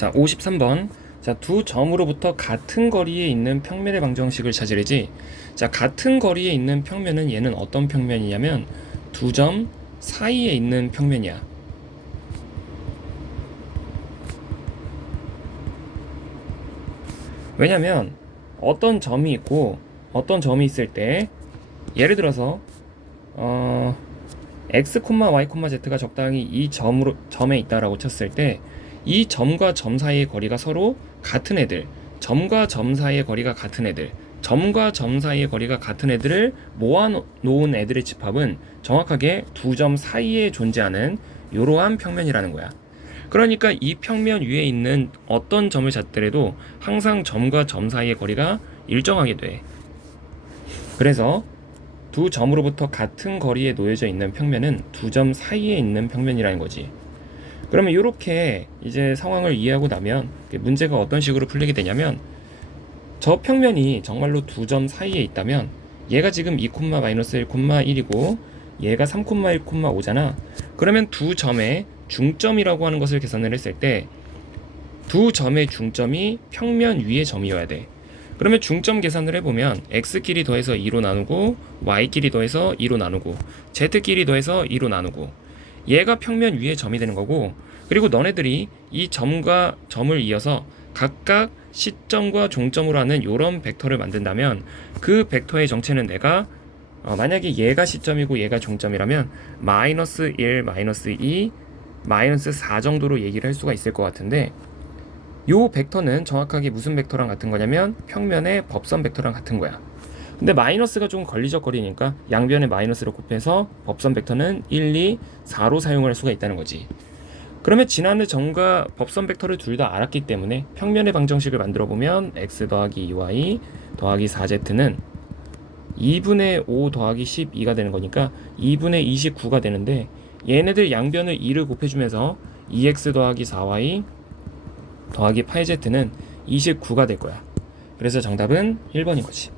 자, 53번. 자, 두 점으로부터 같은 거리에 있는 평면의 방정식을 찾으래지. 자, 같은 거리에 있는 평면은 얘는 어떤 평면이냐면 두 점 사이에 있는 평면이야. 왜냐면 어떤 점이 있고 어떤 점이 있을 때 예를 들어서 어 x, y, z가 적당히 이 점으로 점에 있다라고 쳤을 때 이 점과 점 사이의 거리가 서로 같은 애들, 점과 점 사이의 거리가 같은 애들, 점과 점 사이의 거리가 같은 애들을 모아 놓은 애들의 집합은 정확하게 두 점 사이에 존재하는 이러한 평면이라는 거야. 그러니까 이 평면 위에 있는 어떤 점을 잡더라도 항상 점과 점 사이의 거리가 일정하게 돼. 그래서 두 점으로부터 같은 거리에 놓여져 있는 평면은 두 점 사이에 있는 평면이라는 거지. 그러면 이렇게 이제 상황을 이해하고 나면 문제가 어떤 식으로 풀리게 되냐면 저 평면이 정말로 두 점 사이에 있다면 얘가 지금 2, 마이너스 1, 1이고 얘가 3, 1, 5잖아. 그러면 두 점의 중점이라고 하는 것을 계산을 했을 때 두 점의 중점이 평면 위의 점이어야 돼. 그러면 중점 계산을 해보면 x끼리 더해서 2로 나누고 y끼리 더해서 2로 나누고 z끼리 더해서 2로 나누고 얘가 평면 위의 점이 되는 거고 그리고 너네들이 이 점과 점을 이어서 각각 시점과 종점으로 하는 이런 벡터를 만든다면 그 벡터의 정체는 내가 어, 만약에 얘가 시점이고 얘가 종점이라면 마이너스 1, 마이너스 2, 마이너스 4 정도로 얘기를 할 수가 있을 것 같은데 요 벡터는 정확하게 무슨 벡터랑 같은 거냐면 평면의 법선 벡터랑 같은 거야. 근데 마이너스가 좀 걸리적거리니까 양변에 마이너스를 곱해서 법선 벡터는 1, 2, 4로 사용할 수가 있다는 거지. 그러면 지난해 점과 법선 벡터를 둘 다 알았기 때문에 평면의 방정식을 만들어 보면 x 더하기 2y 더하기 4z는 2분의 5 더하기 12가 되는 거니까 2분의 29가 되는데 얘네들 양변을 2를 곱해주면서 2x 더하기 4y 더하기 8z는 29가 될 거야. 그래서 정답은 1번인 거지.